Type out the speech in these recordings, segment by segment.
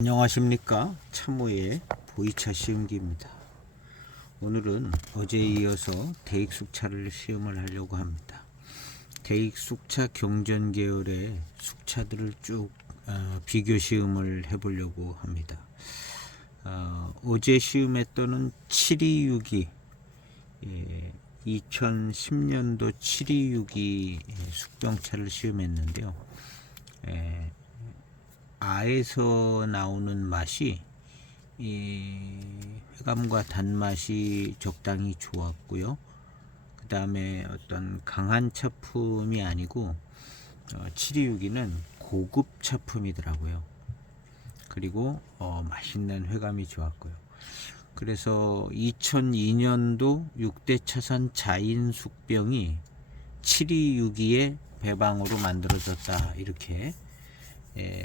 안녕하십니까, 참모의 보이차 시음기입니다. 오늘은 어제에 이어서 대익 숙차를 시음을 하려고 합니다. 대익 숙차 경전 계열의 숙차들을 쭉 비교 시음을 해보려고 합니다. 어제 시음했던 7262 2010년도 7262 숙병차를 시음했는데요. 아에서 나오는 맛이 이 회감과 단맛이 적당히 좋았고요. 그 다음에 어떤 강한 차품이 아니고 726는 고급 차품이더라고요. 그리고 맛있는 회감이 좋았고요. 그래서 2002년도 6대 차선 자인 숙병이 7262의 배방으로 만들어졌다, 이렇게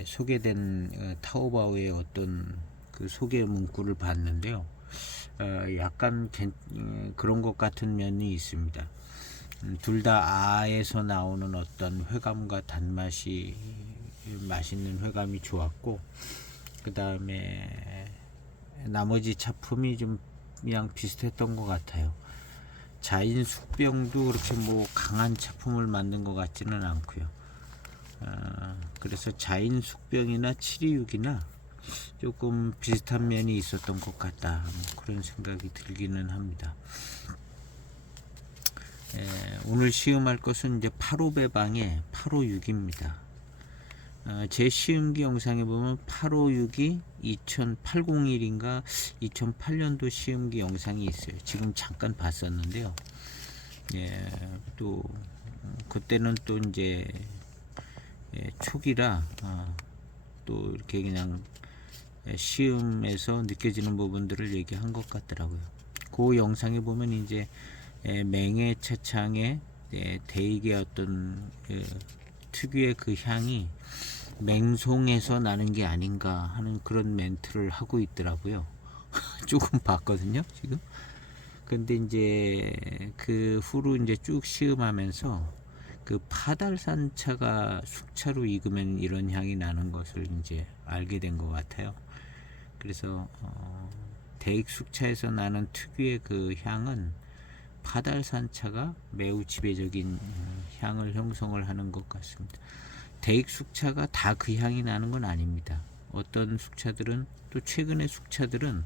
소개된 타오바오의 어떤 그 소개 문구를 봤는데요. 약간 그런 것 같은 면이 있습니다. 둘 다 아에서 나오는 어떤 회감과 단맛이 맛있는 회감이 좋았고, 그 다음에 나머지 차품이 좀 그냥 비슷했던 것 같아요. 자인 숙병도 그렇게 뭐 강한 차품을 만든 것 같지는 않고요. 그래서 자인 숙병이나 726이나 조금 비슷한 면이 있었던 것 같다, 뭐 그런 생각이 들기는 합니다. 오늘 시음할 것은 이제 8호배방의 856입니다. 제 시음기 영상에 보면 856이 2801인가 2008년도 시음기 영상이 있어요. 지금 잠깐 봤었는데요. 또 그때는 또 이제 초기라 또 이렇게 그냥 시음에서 느껴지는 부분들을 얘기한 것 같더라고요. 그 영상에 보면 이제 맹의 차창의 대익의 어떤 특유의 그 향이 맹송에서 나는 게 아닌가 하는 그런 멘트를 하고 있더라고요. 조금 봤거든요, 지금. 근데 이제 그 후로 이제 쭉 시음하면서 그 파달산 차가 숙차로 익으면 이런 향이 나는 것을 이제 알게 된 것 같아요. 그래서 대익 숙차에서 나는 특유의 그 향은 파달산 차가 매우 지배적인 향을 형성을 하는 것 같습니다. 대익 숙차가 다 그 향이 나는 건 아닙니다. 어떤 숙차들은, 또 최근의 숙차들은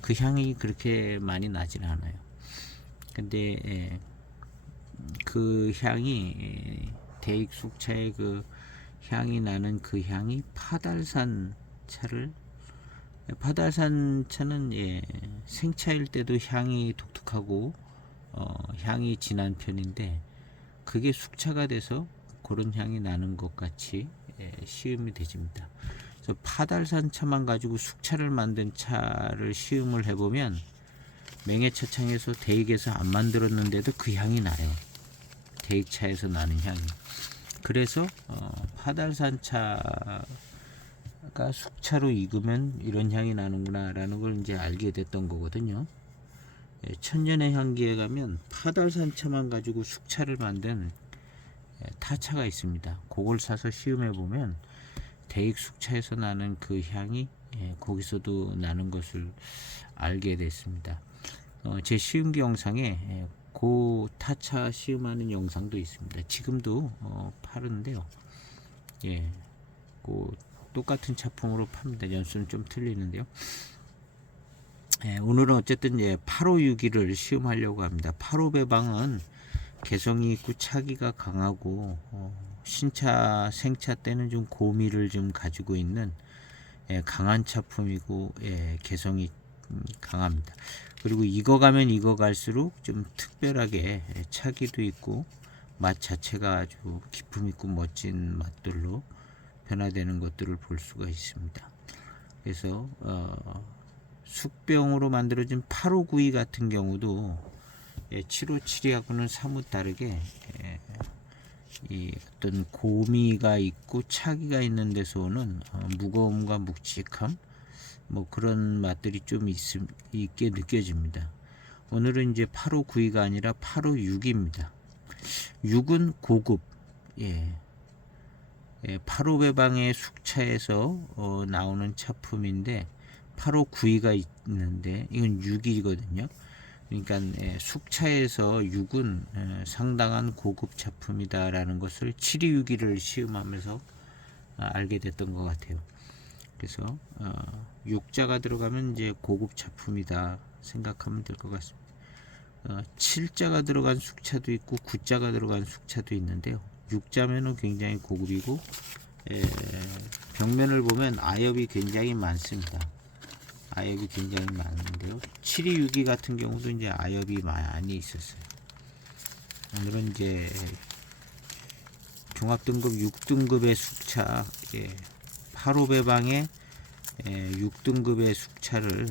그 향이 그렇게 많이 나진 않아요. 근데 그 향이 대익 숙차의 그 향이 나는 그 향이 파달산 차는 생차일 때도 향이 독특하고 향이 진한 편인데, 그게 숙차가 돼서 그런 향이 나는 것 같이 시음이 되집니다. 그래서 파달산 차만 가지고 숙차를 만든 차를 시음을 해보면 맹해차창에서 대익에서 안 만들었는데도 그 향이 나요. 대익차에서 나는 향이. 그래서 파달산 차가 숙차로 익으면 이런 향이 나는구나 라는 걸 이제 알게 됐던 거거든요. 천년의 향기에 가면 파달산 차만 가지고 숙차를 만든 타차가 있습니다. 그걸 사서 시음해 보면 대익 숙차에서 나는 그 향이 거기서도 나는 것을 알게 됐습니다. 제 시음기 영상에 그 타차 시음하는 영상도 있습니다. 지금도 파는데요. 그 똑같은 차품으로 팝니다. 연수는 좀 틀리는데요. 오늘은 어쨌든 8호6기를 시음하려고 합니다. 8호 배방은 개성이 있고 차기가 강하고 신차 생차 때는 좀 고미를 좀 가지고 있는 강한 차품이고 개성이 강합니다. 그리고 익어가면 익어갈수록 좀 특별하게 차기도 있고 맛 자체가 아주 기품 있고 멋진 맛들로 변화되는 것들을 볼 수가 있습니다. 그래서 숙병으로 만들어진 8호구이 같은 경우도 757하고는 사뭇 다르게 이 어떤 고미가 있고 차기가 있는 데서 오는 무거움과 묵직함, 뭐 그런 맛들이 좀 있게 느껴집니다. 오늘은 이제 8호9위가 아니라 8호6입니다. 6은 고급, 8호 배방의 숙차에서 나오는 차품인데 8호 9위가 있는데 이건 6위거든요. 그러니까 숙차에서 6은 상당한 고급 차품이다라는 것을 7위 6위를 시음하면서 알게 됐던 것 같아요. 그래서 6자가 들어가면 이제 고급 차품이다 생각하면 될 것 같습니다. 7자가 들어간 숙차도 있고 9자가 들어간 숙차도 있는데요. 6자면은 굉장히 고급이고 벽면을 보면 아엽이 굉장히 많습니다. 아엽이 굉장히 많은데요. 7위 6위 같은 경우도 이제 아엽이 많이 있었어요. 오늘은 이제 종합등급 6등급의 숙차 8호 배방의 6등급의 숙차를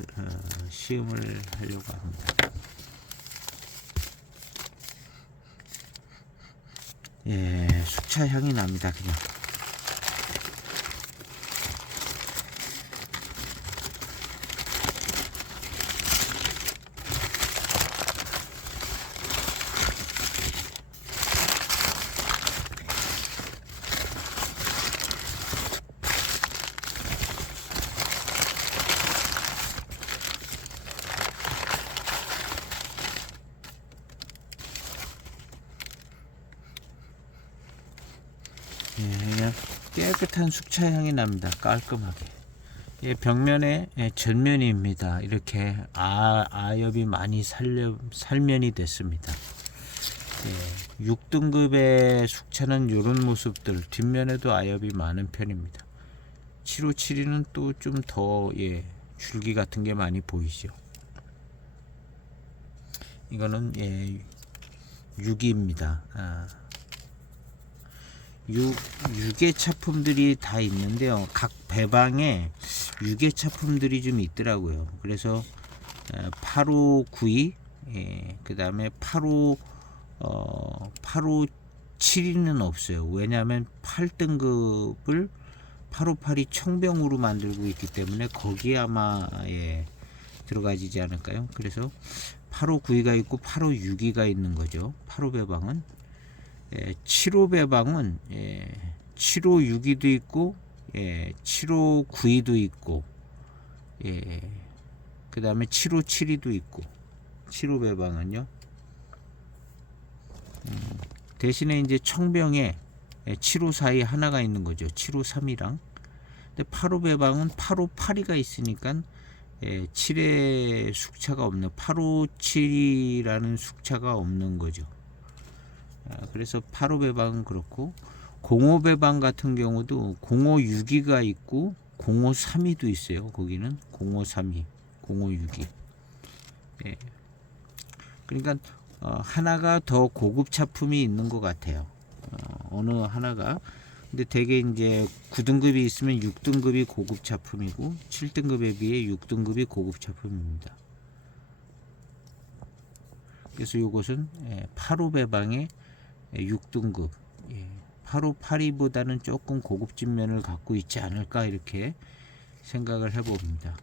시음을 하려고 합니다. 숙차 향이 납니다. 그냥 그냥 깨끗한 숙차 향이 납니다. 깔끔하게. 벽면에 전면입니다. 이렇게 아엽이 많이 살면이 됐습니다. 6등급의 숙차는 이런 모습들, 뒷면에도 아엽이 많은 편입니다. 757은 또 좀 더 줄기 같은 게 많이 보이죠. 이거는 6입니다. 6의 차품들이 다 있는데요. 각 배방에 6의 차품들이 좀 있더라고요. 그래서 8호 9위, 그 다음에 8호 7위는 없어요. 왜냐하면 8등급을 858이 청병으로 만들고 있기 때문에 거기에 아마 들어가지지 않을까요? 그래서 8호 9위가 있고 8호 6위가 있는 거죠. 8호 배방은 7호 배방은 7호 6위도 있고 7호 9위도 있고 그 다음에 7호 7위도 있고 7호 배방은요. 대신에 이제 청병에 7호 4위 하나가 있는 거죠. 7호 3위랑. 근데 8호 배방은 8호 8위가 있으니까 7의 숙차가 없는 8호 7이라는 숙차가 없는 거죠. 그래서 8호 배방은 그렇고 05 배방 같은 경우도 05 6위가 있고 05 3위도 있어요. 거기는 05 3위, 05 6위. 그러니까 하나가 더 고급 차품이 있는 것 같아요. 어느 하나가. 근데 대개 이제 9등급이 있으면 6등급이 고급 차품이고 7등급에 비해 6등급이 고급 차품입니다. 그래서 이것은 8호 배방의 6등급 8호 8위보다는 조금 고급진 면을 갖고 있지 않을까 이렇게 생각을 해봅니다.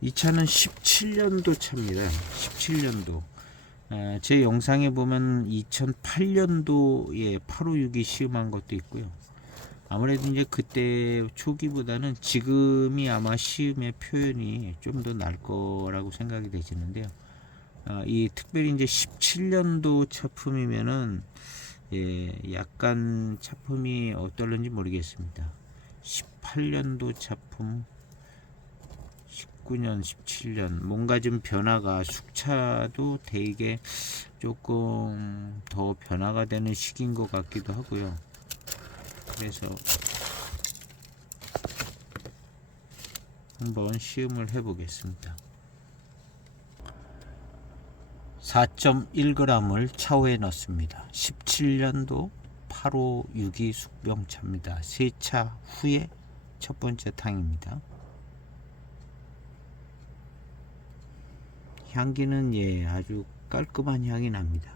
이 차는 17년도 차입니다. 17년도. 제 영상에 보면 2008년도에 856이 시음한 것도 있고요. 아무래도 이제 그때 초기보다는 지금이 아마 시음의 표현이 좀 더 날 거라고 생각이 되시는데요. 이 특별히 이제 17년도 차품이면은 약간 차품이 어떨는지 모르겠습니다. 18년도 차품, 19년, 17년 뭔가 좀 변화가 숙차도 되게 조금 더 변화가 되는 시기인 것 같기도 하고요. 그래서 한번 시음을 해 보겠습니다. 4.1g을 차후에 넣습니다. 17년도 8호 6위 숙병차입니다. 세차 후에 첫 번째 탕입니다. 향기는 아주 깔끔한 향이 납니다.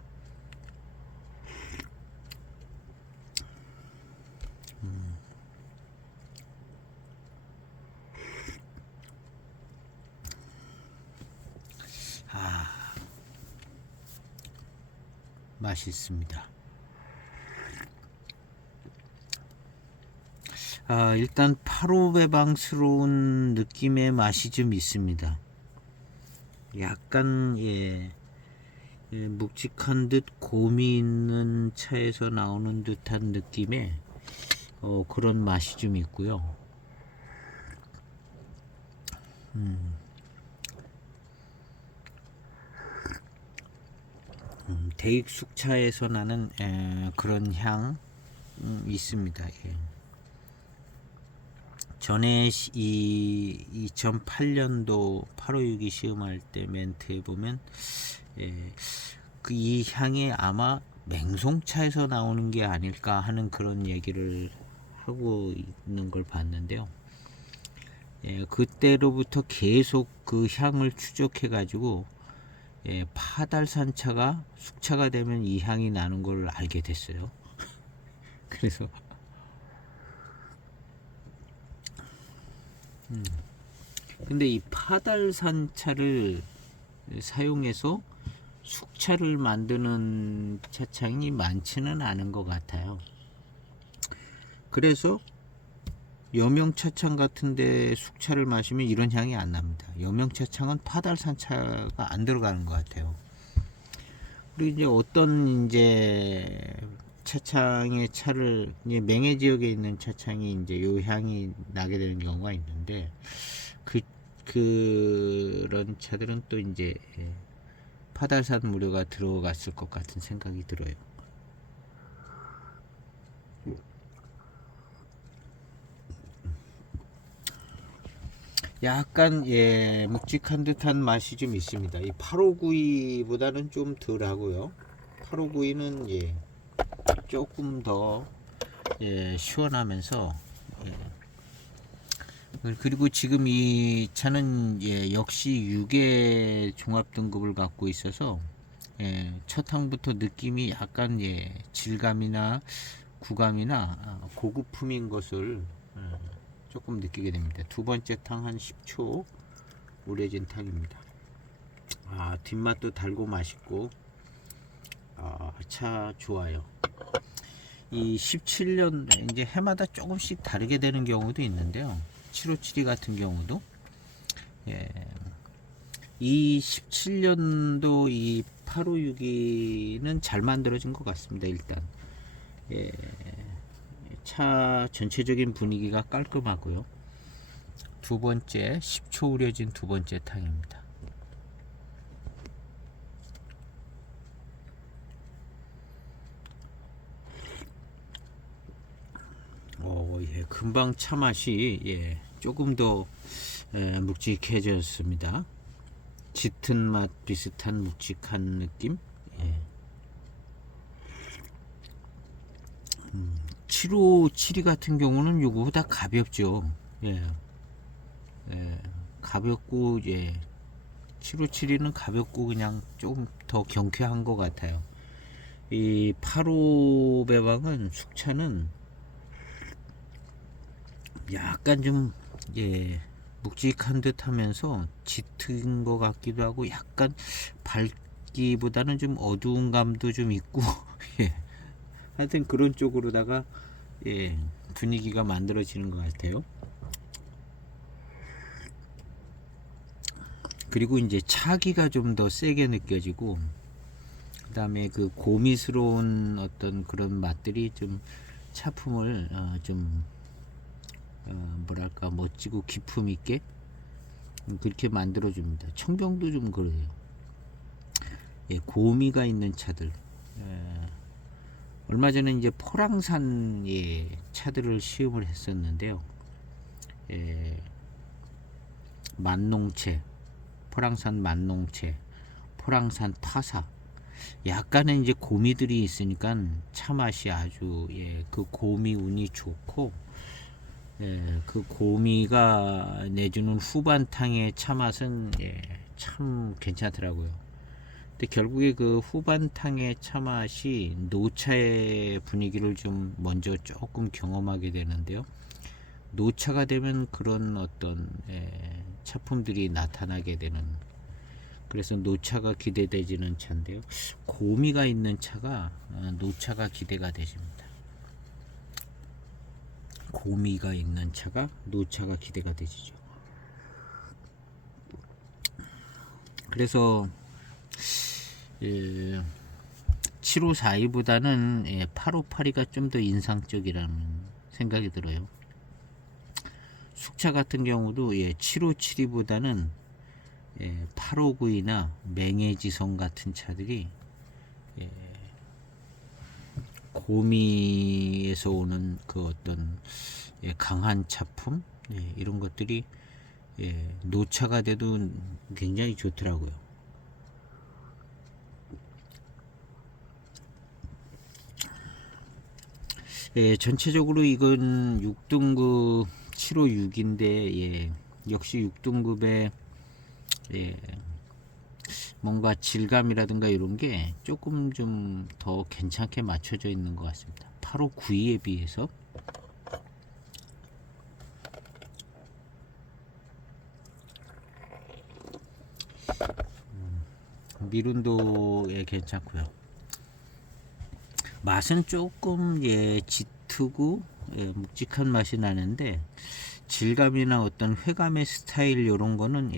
맛있습니다. 일단 파로배방스러운 느낌의 맛이 좀 있습니다. 약간 묵직한 듯 곰이 있는 차에서 나오는 듯한 느낌의 그런 맛이 좀 있고요. 대익 숙차에서 나는 그런 향 있습니다. 예. 전에 이 2008년도 856이 시음할 때 멘트에 보면 이 향이 아마 맹송차에서 나오는 게 아닐까 하는 그런 얘기를 하고 있는 걸 봤는데요. 그때로부터 계속 그 향을 추적해 가지고 파달산차가 숙차가 되면 이 향이 나는 걸 알게 됐어요. 그래서 근데 이 파달산차를 사용해서 숙차를 만드는 차창이 많지는 않은 것 같아요. 그래서 여명차창 같은데 숙차를 마시면 이런 향이 안 납니다. 여명차창은 파달산차가 안 들어가는 것 같아요. 그리고 이제 어떤 이제 차창의 차를 이제 맹해 지역에 있는 차창이 이제 요 향이 나게 되는 경우가 있는데 그런 차들은 또 이제 파달산 무료가 들어갔을 것 같은 생각이 들어요. 약간 묵직한 듯한 맛이 좀 있습니다. 이 859보다는 좀 덜하고요. 859는 조금 더 시원하면서 그리고 지금 이 차는 역시 6의 종합 등급을 갖고 있어서 첫 항부터 느낌이 약간 질감이나 구감이나 고급품인 것을 조금 느끼게 됩니다. 두 번째 탕 한 10초 우려진 탕입니다. 뒷맛도 달고 맛있고 차 좋아요. 이 17년 이제 해마다 조금씩 다르게 되는 경우도 있는데요. 7572 같은 경우도 이 17년도 이 856는 잘 만들어진 것 같습니다. 일단 차 전체적인 분위기가 깔끔하고요. 두 번째 10초 우려진 두 번째 탕입니다. 금방 차 맛이 조금 더 묵직해졌습니다. 짙은 맛 비슷한 묵직한 느낌. 7572 같은 경우는 요거보다 가볍죠. 가볍고 7572는 가볍고 그냥 조금 더 경쾌한 것 같아요. 이 85배방은 숙차는 약간 좀 묵직한 듯 하면서 짙은 것 같기도 하고 약간 밝기보다는 좀 어두운 감도 좀 있고 하여튼 그런 쪽으로다가 분위기가 만들어지는 것 같아요. 그리고 이제 차기가 좀 더 세게 느껴지고 그 다음에 그 고미스러운 어떤 그런 맛들이 좀 차품을 좀 뭐랄까 멋지고 기품 있게 그렇게 만들어 줍니다. 청병도 좀 그래요. 고미가 있는 차들. 얼마 전에 이제 포랑산 차들을 시음을 했었는데요. 만농채, 포랑산 만농채, 포랑산 타사. 약간의 이제 고미들이 있으니까 차 맛이 아주 그 고미 운이 좋고 그 고미가 내주는 후반탕의 차 맛은 참 괜찮더라고요. 근데 결국에 그 후반탕의 차 맛이 노차의 분위기를 좀 먼저 조금 경험하게 되는데요. 노차가 되면 그런 어떤 차품들이 나타나게 되는 그래서 노차가 기대되지는 차인데요. 고미가 있는 차가 노차가 기대가 되십니다. 고미가 있는 차가 노차가 기대가 되시죠. 그래서 7542보다는 8582가 좀 더 인상적이라는 생각이 들어요. 숙차 같은 경우도 7572보다는 8592나 맹해지성 같은 차들이 고미에서 오는 그 어떤 강한 차품 이런 것들이 노차가 돼도 굉장히 좋더라고요. 전체적으로 이건 6등급 756인데 역시 6등급의 뭔가 질감이라든가 이런 게 조금 좀 더 괜찮게 맞춰져 있는 것 같습니다. 8592에 비해서. 미룬도 괜찮고요. 맛은 조금 짙고 묵직한 맛이 나는데 질감이나 어떤 회감의 스타일 이런 거는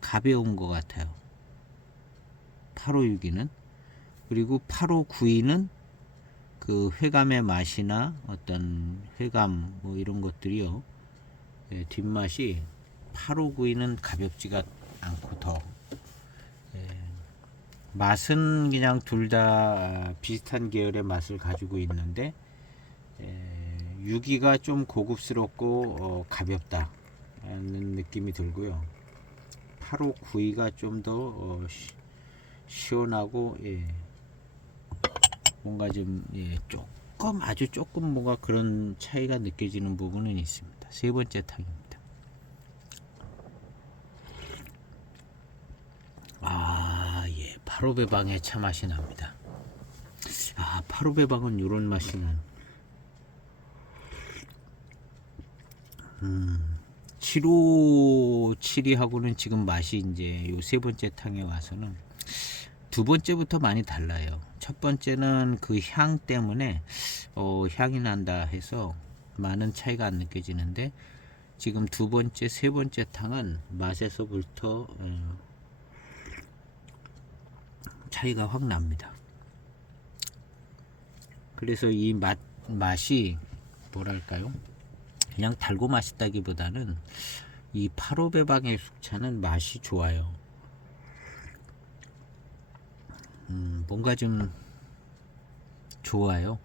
가벼운 것 같아요. 8562는. 그리고 8592는 그 회감의 맛이나 어떤 회감 뭐 이런 것들이요, 뒷맛이 8592는 가볍지가 않고 더 맛은 그냥 둘 다 비슷한 계열의 맛을 가지고 있는데 6기가 좀 고급스럽고 가볍다 라는 느낌이 들고요. 8592가 좀 더 시원하고 뭔가 좀 조금 아주 조금 뭔가 그런 차이가 느껴지는 부분은 있습니다. 세 번째 탕입니다. 8호배방의 차 맛이 납니다. 8호배방은 이런 맛이 난 7572하고는 지금 맛이 이제 요 세 번째 탕에 와서는 두 번째부터 많이 달라요. 첫 번째는 그 향 때문에 향이 난다 해서 많은 차이가 안 느껴지는데 지금 두 번째, 세 번째 탕은 맛에서부터 차이가 확 납니다. 그래서 이 맛이 뭐랄까요? 그냥 달고 맛있다기보다는 이 85배방의 숙차는 맛이 좋아요. 뭔가 좀 좋아요.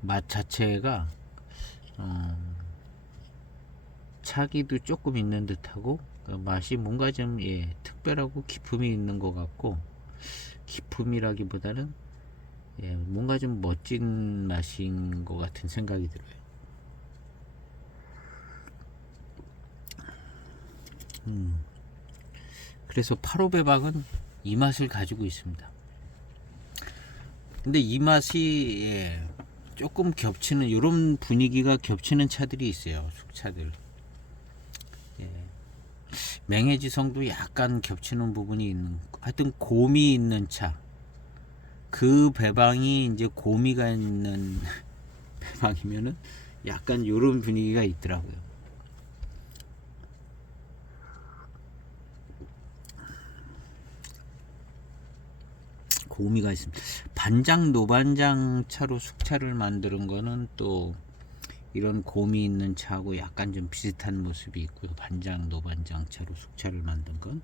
맛 자체가 차기도 조금 있는 듯하고 맛이 뭔가 좀 특별하고 기품이 있는 것 같고, 기품이라기보다는 뭔가 좀 멋진 맛인 것 같은 생각이 들어요. 그래서 85배방은 이 맛을 가지고 있습니다. 근데 이 맛이 조금 겹치는, 이런 분위기가 겹치는 차들이 있어요. 숙차들. 맹해지성도 약간 겹치는 부분이 있는, 하여튼 곰이 있는 차, 그 배방이 이제 고미가 있는 배방이면은 약간 요런 분위기가 있더라고요. 고미가 있습니다. 반장 노반장 차로 숙차를 만드는 거는 또 이런 곰이 있는 차하고 약간 좀 비슷한 모습이 있고요. 반장 노반장 차로 숙차를 만든 건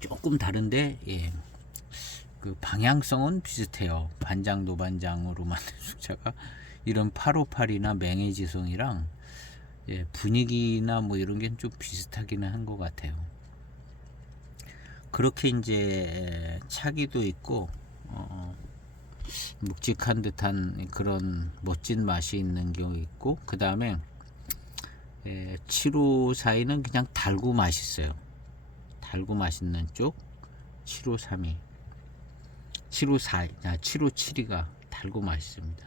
조금 다른데 그 방향성은 비슷해요. 반장 노반장으로 만든 숙차가 이런 858이나 맹해지성이랑 분위기나 뭐 이런 게 좀 비슷하기는 한 것 같아요. 그렇게 이제 차기도 있고 묵직한 듯한 그런 멋진 맛이 있는 경우 있고, 그 다음에 7542는 그냥 달고 맛있어요. 달고 맛있는 쪽. 7532, 7572가 달고 맛있습니다.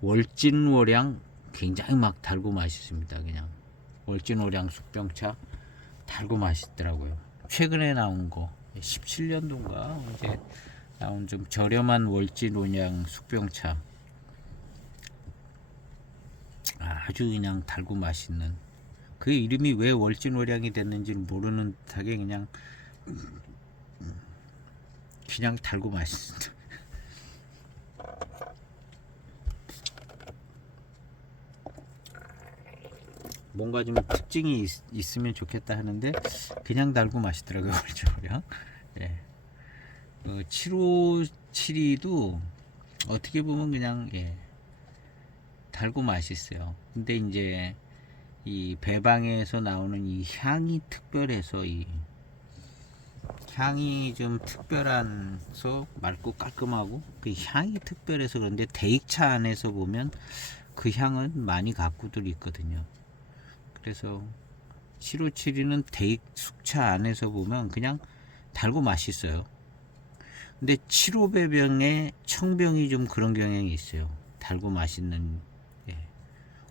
월진월양 굉장히 막 달고 맛있습니다. 그냥 월진오량 숙병차 달고 맛있더라고요. 최근에 나온 거 17년도인가 언제 나온 좀 저렴한 월진오량 숙병차, 아주 그냥 달고 맛있는, 그 이름이 왜 월진오량이 됐는지는 모르는 듯하게 그냥 달고 맛있습니다. 뭔가 좀 특징이 있으면 좋겠다 하는데 그냥 달고 맛있더라고요. 월진오량. 예. 7572도 어떻게 보면 그냥 달고 맛있어요. 근데 이제 이 배방에서 나오는 이 향이 특별해서, 이 향이 좀 특별해서 맑고 깔끔하고 그 향이 특별해서 그런데 대익차 안에서 보면 그 향은 많이 갖고들 있거든요. 그래서 7572는 대익 숙차 안에서 보면 그냥 달고 맛있어요. 근데 75배병에 청병이 좀 그런 경향이 있어요. 달고 맛있는,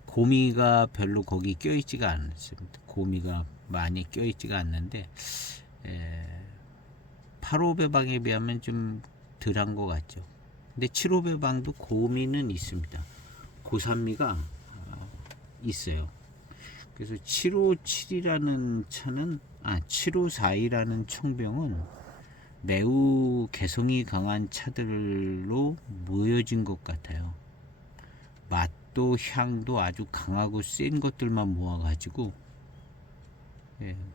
고미가 별로 거기 껴있지가 않습니다. 고미가 많이 껴있지가 않는데 85배방에 비하면 좀 덜한 것 같죠. 근데 75배방도 고미는 있습니다. 고산미가 있어요. 그래서 757이라는 차는 7542라는 청병은 매우 개성이 강한 차들로 모여진 것 같아요. 맛도 향도 아주 강하고 센 것들만 모아가지고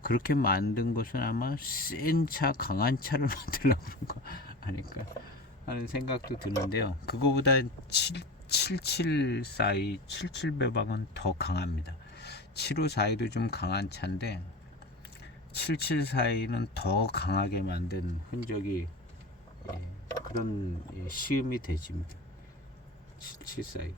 그렇게 만든 것은 아마 센 차, 강한 차를 만들려고 그런 거 아닐까 하는 생각도 드는데요. 그거보다 77배방은 더 강합니다. 7542도 좀 강한 차인데 7742는 더 강하게 만든 흔적이, 그런 시음이 되집니다. 7742.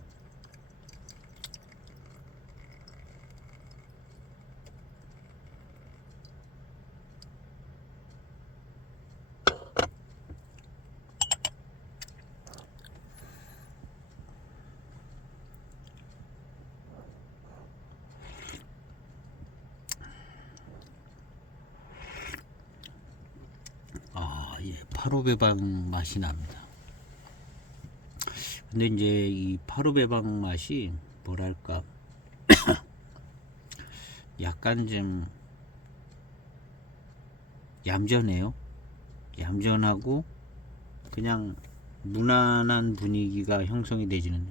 예, 85배방 맛이 납니다. 근데 이제 이 85배방 맛이 뭐랄까 약간 좀 얌전해요. 얌전하고 그냥 무난한 분위기가 형성이 되지는,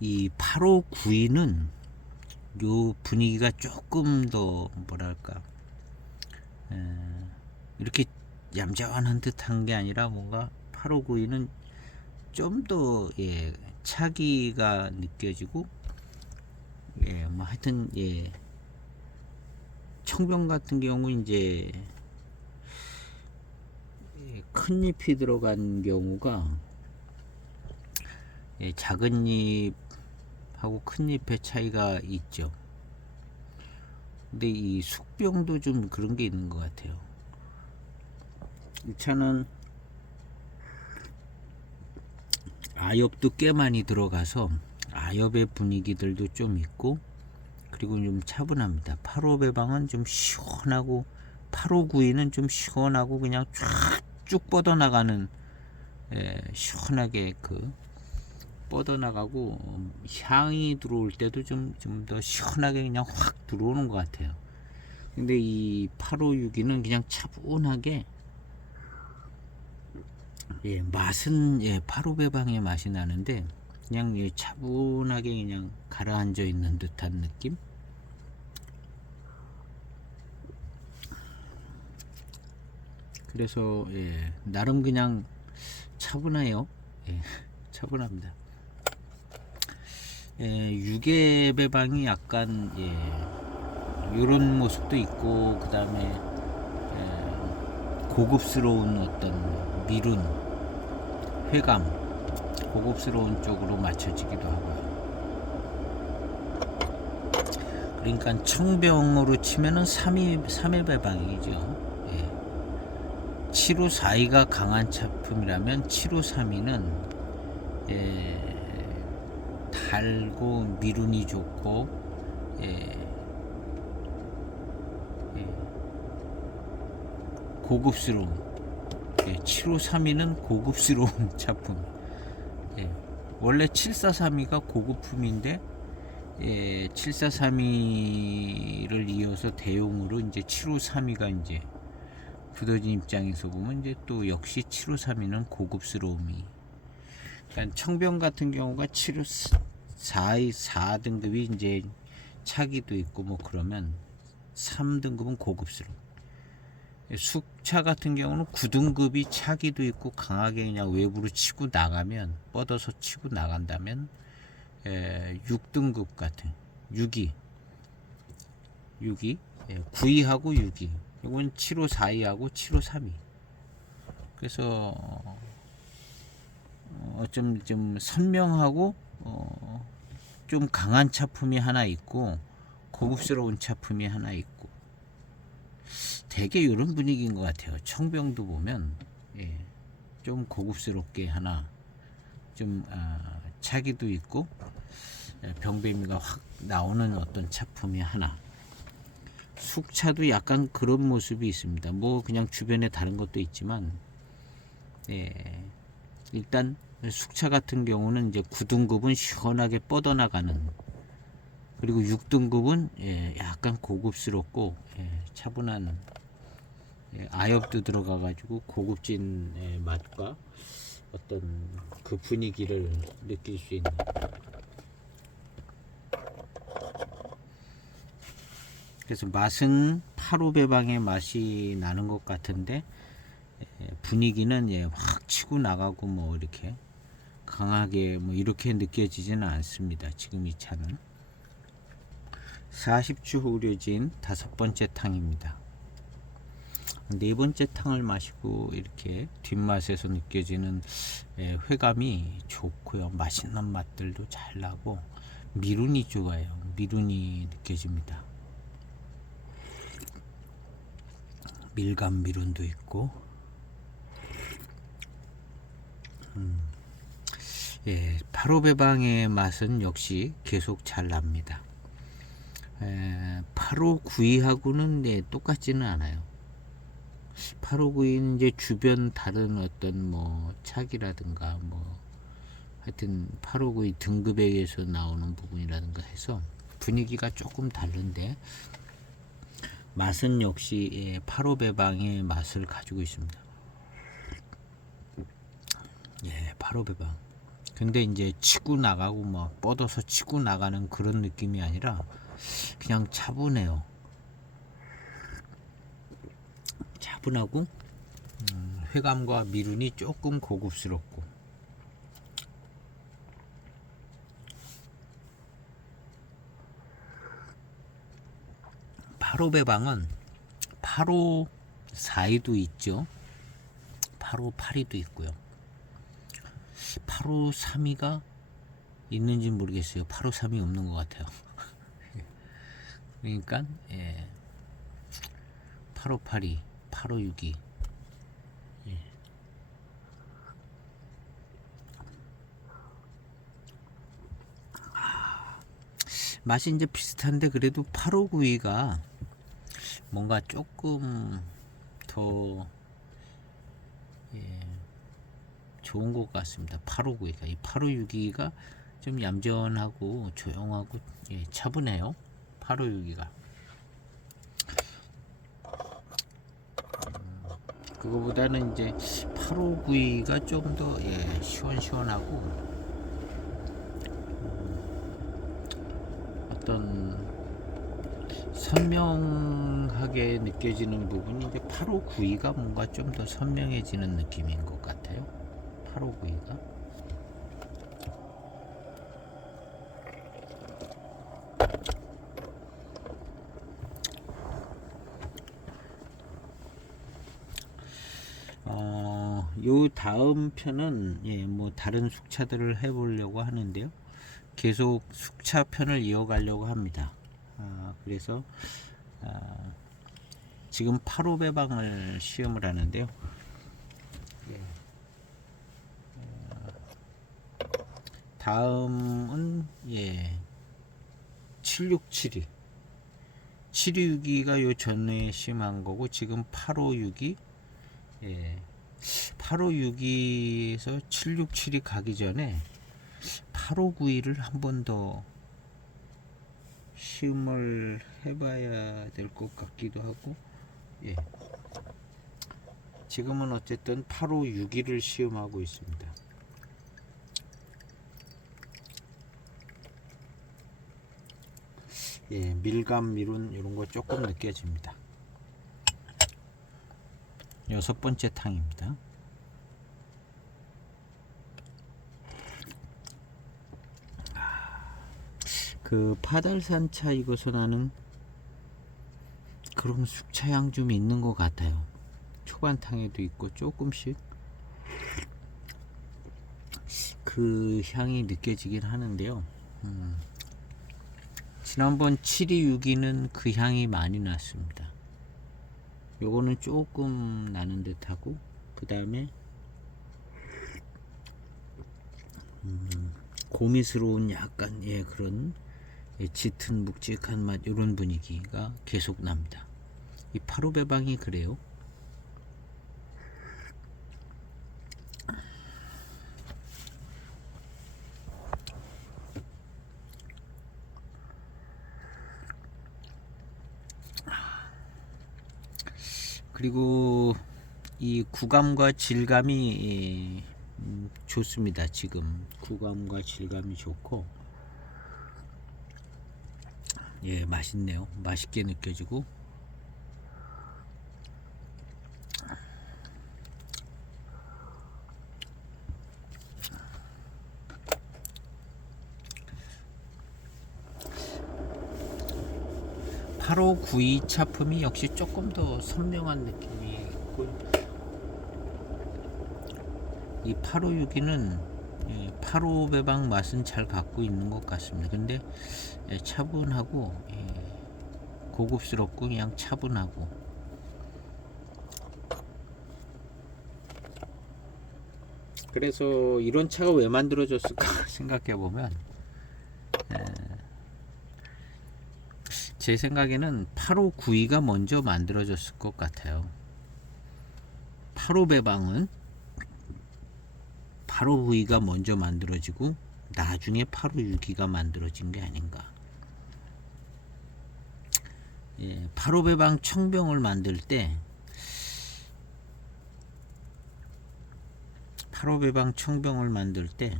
이 8592는 요 분위기가 조금 더 뭐랄까 이렇게 얌전한 듯한 게 아니라 뭔가 8592는 좀 더 차기가 느껴지고, 뭐 하여튼 청병 같은 경우 이제 큰 잎이 들어간 경우가 작은 잎하고 큰 잎의 차이가 있죠. 근데 이 숙병도 좀 그런 게 있는 것 같아요. 이 차는 아엽도 꽤 많이 들어가서 아엽의 분위기들도 좀 있고, 그리고 좀 차분합니다. 85배방은 좀 시원하고 8592는 좀 시원하고 그냥 쭉 뻗어나가는, 시원하게 뻗어나가고 향이 들어올 때도 좀 더 시원하게 그냥 확 들어오는 것 같아요. 근데 이 8562는 그냥 차분하게, 맛은 85배방의 맛이 나는데 그냥 차분하게 그냥 가라앉아 있는 듯한 느낌. 그래서 나름 그냥 차분해요. 차분합니다. 6배방이 약간 이런 모습도 있고, 그 다음에 고급스러운 어떤 미룬, 회감, 고급스러운 쪽으로 맞춰지기도 하고요. 그러니까 청병으로 치면은 3회 배방이죠. 7542가 강한 차품이라면 7532는 달고 미룬이 좋고 예, 예, 고급스러운 7532는 고급스러운 차품. 원래 7432가 고급품인데 7432를 이어서 대용으로 이제 7532가 이제 부더진 입장에서 보면 이제 또 역시 7532는 고급스러움이. 그러니까 청병 같은 경우가 4등급이 이제 차기도 있고 뭐 그러면 3등급은 고급스러움. 숙차 같은 경우는 9등급이 차기도 있고 강하게 그냥 외부로 치고 나가면 뻗어서 치고 나간다면 6등급 같은 6위 9위하고 6위 이건 7542하고 7532. 그래서 좀 선명하고 좀 강한 차품이 하나 있고 고급스러운 차품이 하나 있고 되게 이런 분위기인 것 같아요. 청병도 보면 좀 고급스럽게 하나 좀 차기도 있고 병배미가 확 나오는 어떤 차품이 하나. 숙차도 약간 그런 모습이 있습니다. 뭐 그냥 주변에 다른 것도 있지만 일단 숙차 같은 경우는 이제 9등급은 시원하게 뻗어나가는, 그리고 6등급은 약간 고급스럽고 차분한 아엽도 들어가 가지고 고급진 맛과 어떤 그 분위기를 느낄 수 있는. 그래서 맛은 8호배방의 맛이 나는 것 같은데 분위기는 확 치고 나가고 뭐 이렇게 강하게 뭐 이렇게 느껴지지는 않습니다. 지금 이 차는 40주 후려진 5번째 탕입니다. 4번째 탕을 마시고 이렇게 뒷맛에서 느껴지는 회감이 좋고요. 맛있는 맛들도 잘 나고 미룬이 좋아요. 미룬이 느껴집니다. 밀감 미룬도 있고 8호배방의 맛은 역시 계속 잘 납니다. 8호 9위하고는 똑같지는 않아요. 8호 9위는 이제 주변 다른 어떤 뭐 차기라든가 뭐 하여튼 8호 9위 등급에 의해서 나오는 부분이라든가 해서 분위기가 조금 다른데 맛은 역시 8호 배방의 맛을 가지고 있습니다. 8호 배방. 근데 이제 치고 나가고 뭐 뻗어서 치고 나가는 그런 느낌이 아니라 그냥 차분해요. 차분하고 회감과 미룬이 조금 고급스럽고. 8호 배방은 8호 4위도 있죠. 8호 8위도 있고요. 8호 3위가 있는지 모르겠어요. 8호 3위 없는 것 같아요. 그러니까 8호 8위, 8호 6위. 맛이 이제 비슷한데 그래도 8호 9위가 뭔가 조금 더 좋은 것 같습니다. 8호 9위가. 이 8호 6위가 좀 얌전하고 조용하고 차분해요. 8호 6위가. 그거보다는 이제 8호 9위가 좀 더 시원시원하고 어떤 선명하게 느껴지는 부분이 이제 8호 9위가 뭔가 좀 더 선명해지는 느낌인 것 같아요. 8호 9위가. 요 다음 편은 뭐 다른 숙차들을 해보려고 하는데요. 계속 숙차 편을 이어가려고 합니다. 그래서 지금 8호 배방을 시험을 하는데요. 다음은 767이 726이가 요 전에 심한 거고, 지금 856이 856에서 767이 가기 전에 8591을 한 번 더 시음을 해봐야 될 것 같기도 하고, 지금은 어쨌든 8561을 시음하고 있습니다. 밀감 밀운 이런 거 조금 느껴집니다. 여섯 번째 탕입니다. 그 파달산차 익어서 나는 그런 숙차향 좀 있는 것 같아요. 초반탕에도 있고 조금씩 그 향이 느껴지긴 하는데요. 지난번 7262는 그 향이 많이 났습니다. 요거는 조금 나는 듯하고, 그 다음에 고미스러운 약간 그런 짙은 묵직한 맛, 이런 분위기가 계속 납니다. 이 85배방이 그래요. 그리고 이 구감과 질감이 좋습니다. 지금 구감과 질감이 좋고, 맛있네요. 맛있게 느껴지고, (8592) 차품이 역시 조금 더 선명한 느낌이 있고, 이 8562는 85배방 맛은 잘 갖고 있는 것 같습니다. 근데 차분하고 고급스럽고 그냥 차분하고, 그래서 이런 차가 왜 만들어졌을까 생각해보면, 제 생각에는 8592가 먼저 만들어졌을 것 같아요. 85배방은 8592가 먼저 만들어지고 나중에 8562가 만들어진 게 아닌가. 85배방 청병을 만들 때 85배방 청병을 만들 때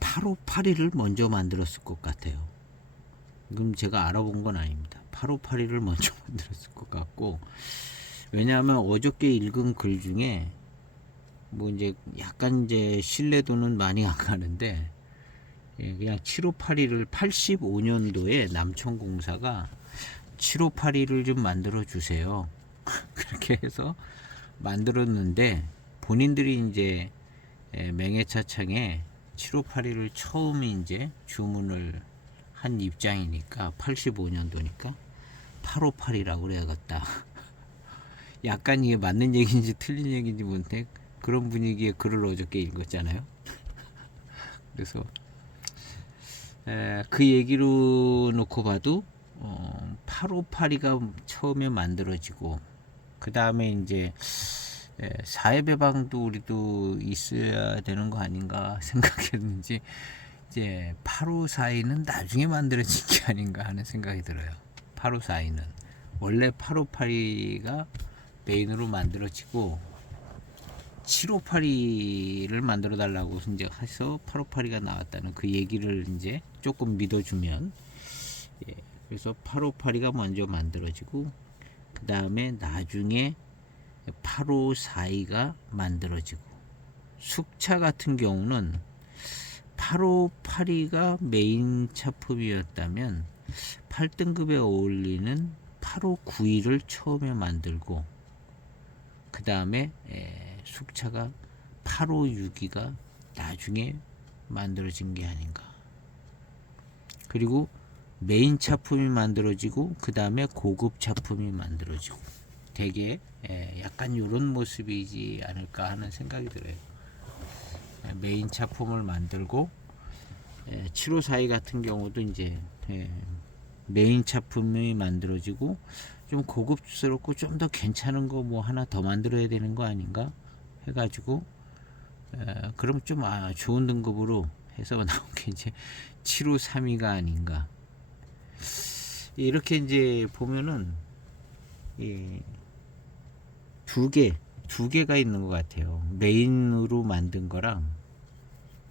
8582를 먼저 만들었을 것 같아요. 그럼 제가 알아본 건 아닙니다. 8582를 먼저 만들었을 것 같고, 왜냐하면 어저께 읽은 글 중에 뭐 이제 약간 이제 신뢰도는 많이 안 가는데, 그냥 7582를 85년도에 남천공사가 7582를 좀 만들어 주세요. 그렇게 해서 만들었는데, 본인들이 이제 맹해차창에 7582를 처음 이제 주문을 한 입장이니까 85년도니까 8582라고 그래야겠다. 약간 이게 맞는 얘기인지 틀린 얘기인지 모르는데 그런 분위기의 글을 어저께 읽었잖아요. 그래서 그 얘기로 놓고 봐도 8582가 처음에 만들어지고, 그 다음에 이제 4회 배방도 우리도 있어야 되는 거 아닌가 생각했는지, 이제 8542는 나중에 만들어진 게 아닌가 하는 생각이 들어요. 8542는 원래 8582가 메인으로 만들어지고 7582를 만들어 달라고 이제 해서 8582가 나왔다는 그 얘기를 이제 조금 믿어주면, 그래서 8582가 먼저 만들어지고 그 다음에 나중에 8542가 만들어지고, 숙차 같은 경우는 8582가 메인 차품이었다면 8등급에 어울리는 8592를 처음에 만들고, 그 다음에 숙차가 8562가 나중에 만들어진 게 아닌가. 그리고 메인 차품이 만들어지고 그 다음에 고급 차품이 만들어지고, 되게 약간 요런 모습이지 않을까 하는 생각이 들어요. 메인 차품을 만들고 7542 같은 경우도 이제 메인 차품이 만들어지고 좀 고급스럽고 좀 더 괜찮은 거 뭐 하나 더 만들어야 되는 거 아닌가 해가지고 그럼 좀 좋은 등급으로 해서 나온 게 이제 7532가 아닌가. 이렇게 이제 보면은 두 개가 있는 것 같아요. 메인으로 만든 거랑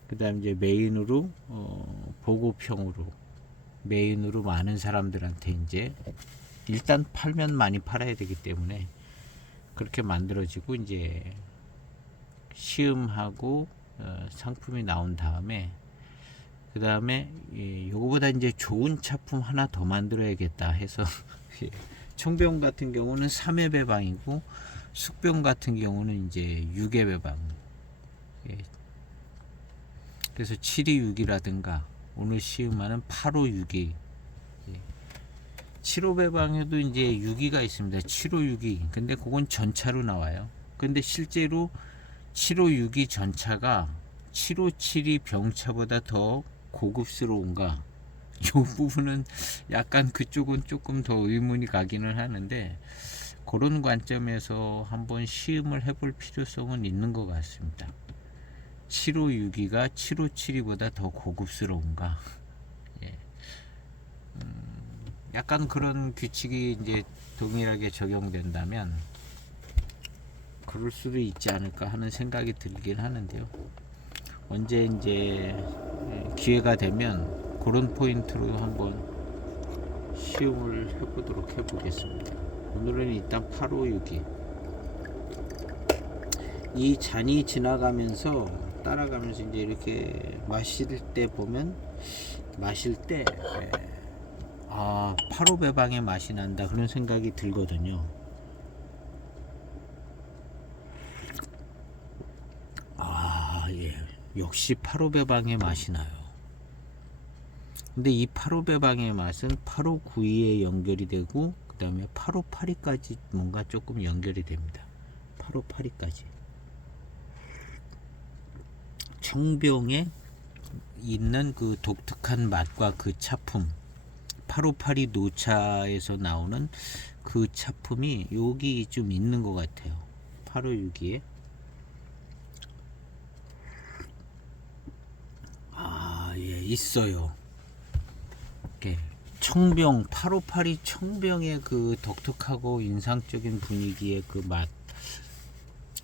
그 다음 이제 메인으로 보급형으로 메인으로 많은 사람들한테 이제 일단 팔면 많이 팔아야 되기 때문에 그렇게 만들어지고 이제 시음하고 상품이 나온 다음에 그 다음에 요거보다 이제 좋은 차품 하나 더 만들어야겠다 해서 청병 같은 경우는 3회 배방이고 숙병 같은 경우는 이제 6회 배방. 그래서 726이라든가 오늘 시음하는 856이 7호 배방에도 이제 6기가 있습니다. 756이. 근데 그건 전차로 나와요. 근데 실제로 756이 전차가 757이 병차보다 더 고급스러운가? 이 부분은 약간 그쪽은 조금 더 의문이 가기는 하는데 그런 관점에서 한번 시음을 해볼 필요성은 있는 것 같습니다. 756이가 757이보다 더 고급스러운가? 약간 그런 규칙이 이제 동일하게 적용된다면 그럴 수도 있지 않을까 하는 생각이 들긴 하는데요. 언제 이제 기회가 되면 그런 포인트로 한번 시음을 해보도록 해보겠습니다. 오늘은 일단 8562. 이 잔이 지나가면서 따라가면서 이제 이렇게 마실 때 보면 마실 때 8호 배방의 맛이 난다 그런 생각이 들거든요. 역시 8호 배방의 맛이 나요. 근데 이 8호 배방의 맛은 8592에 연결이 되고 그 다음에 8582까지 뭔가 조금 연결이 됩니다. 8582까지 청병에 있는 그 독특한 맛과 그 차품 8582 노차에서 나오는 그 차품이 여기 좀 있는 것 같아요. 8562에 있어요. 청병 8582 청병의 그 독특하고 인상적인 분위기의 그 맛,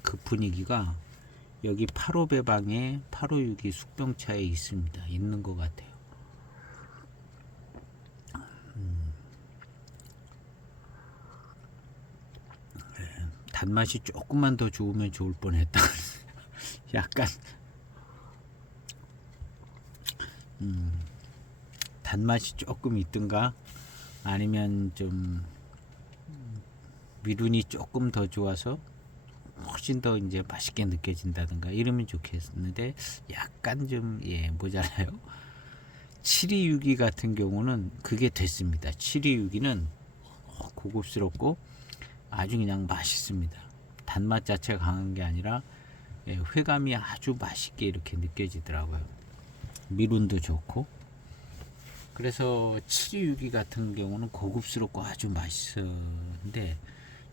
그 분위기가 여기 8호 배방에 8562 숙병차에 있습니다. 있는 것 같아요. 단맛이 조금만 더 좋으면 좋을 뻔했다. 약간 단맛이 조금 있든가 아니면 좀 미룬이 조금 더 좋아서 훨씬 더 이제 맛있게 느껴진다든가 이러면 좋겠는데 약간 좀 모자라요. 7262 같은 경우는 그게 됐습니다. 7262는 고급스럽고 아주 그냥 맛있습니다. 단맛 자체가 강한 게 아니라 회감이 아주 맛있게 이렇게 느껴지더라고요. 미룬도 좋고. 그래서 7262 같은 경우는 고급스럽고 아주 맛있었는데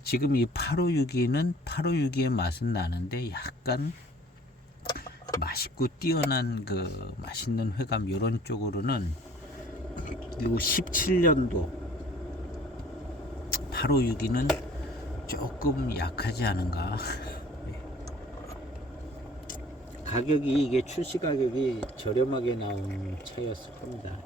지금 이 8562는 8562의 맛은 나는데 약간 맛있고 뛰어난 그 맛있는 회감 이런 쪽으로는 그리고 17년도 8562는 조금 약하지 않은가. 가격이 이게 출시 가격이 저렴하게 나온 차였을 겁니다.